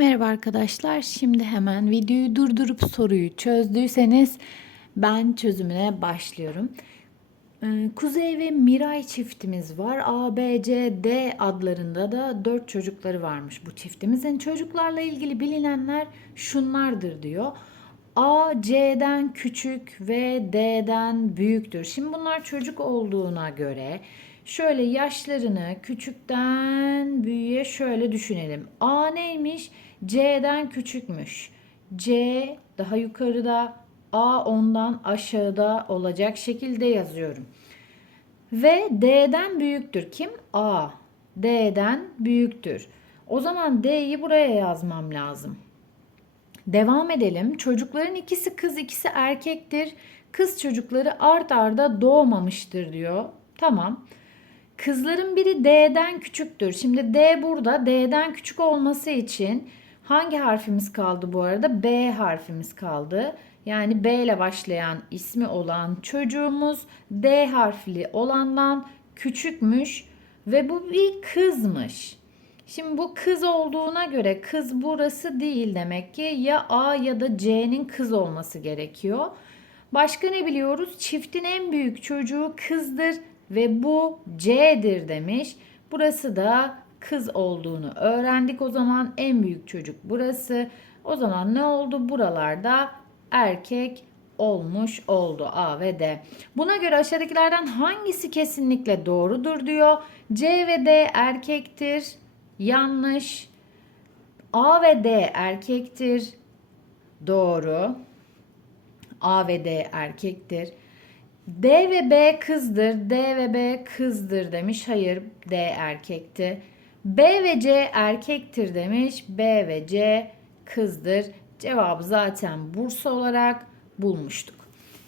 Merhaba arkadaşlar. Şimdi hemen videoyu durdurup soruyu çözdüyseniz ben çözümüne başlıyorum. Ee, Kuzey ve Miray çiftimiz var. A, B, C, D adlarında da 4 çocukları varmış bu çiftimizin. Çocuklarla ilgili bilinenler şunlardır diyor. A C'den küçük ve D'den büyüktür. Şimdi bunlar çocuk olduğuna göre şöyle yaşlarını küçükten büyüğe şöyle düşünelim. A neymiş? C'den küçükmüş. C daha yukarıda, A ondan aşağıda olacak şekilde yazıyorum. Ve D'den büyüktür. Kim? A. D'den büyüktür. O zaman D'yi buraya yazmam lazım. Devam edelim. Çocukların ikisi kız, ikisi erkektir. Kız çocukları art arda doğmamıştır diyor. Tamam. Kızların biri D'den küçüktür. Şimdi D burada. D'den küçük olması için hangi harfimiz kaldı bu arada? B harfimiz kaldı. Yani B ile başlayan ismi olan çocuğumuz D harfli olandan küçükmüş ve bu bir kızmış. Şimdi bu kız olduğuna göre kız burası değil demek ki ya A ya da C'nin kız olması gerekiyor. Başka ne biliyoruz? Çiftin en büyük çocuğu kızdır ve bu C'dir demiş. Burası da kız olduğunu öğrendik. O zaman en büyük çocuk burası. O zaman ne oldu? Buralarda erkek olmuş oldu A ve D. Buna göre aşağıdakilerden hangisi kesinlikle doğrudur diyor. C ve D erkektir. Yanlış. A ve D erkektir. Doğru. A ve D erkektir. D ve B kızdır. D ve B kızdır demiş. Hayır, D erkekti. B ve C erkektir demiş. B ve C kızdır. Cevabı zaten Bursa olarak bulmuştuk.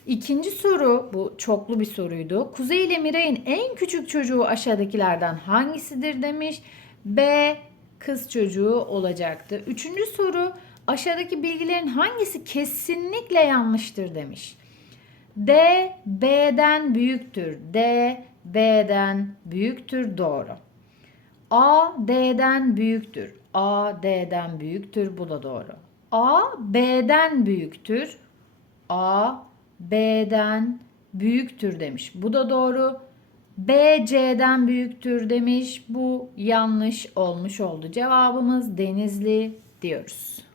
İkinci soru bu çoklu bir soruydu. Kuzey ile Miray'ın en küçük çocuğu aşağıdakilerden hangisidir demiş. B kız çocuğu olacaktı. Üçüncü soru aşağıdaki bilgilerin hangisi kesinlikle yanlıştır demiş. D B'den büyüktür. D B'den büyüktür doğru. A D'den büyüktür. A D'den büyüktür bu da doğru. A B'den büyüktür. A B'den büyüktür demiş. Bu da doğru. B C'den büyüktür demiş. Bu yanlış olmuş oldu. Cevabımız Denizli diyoruz.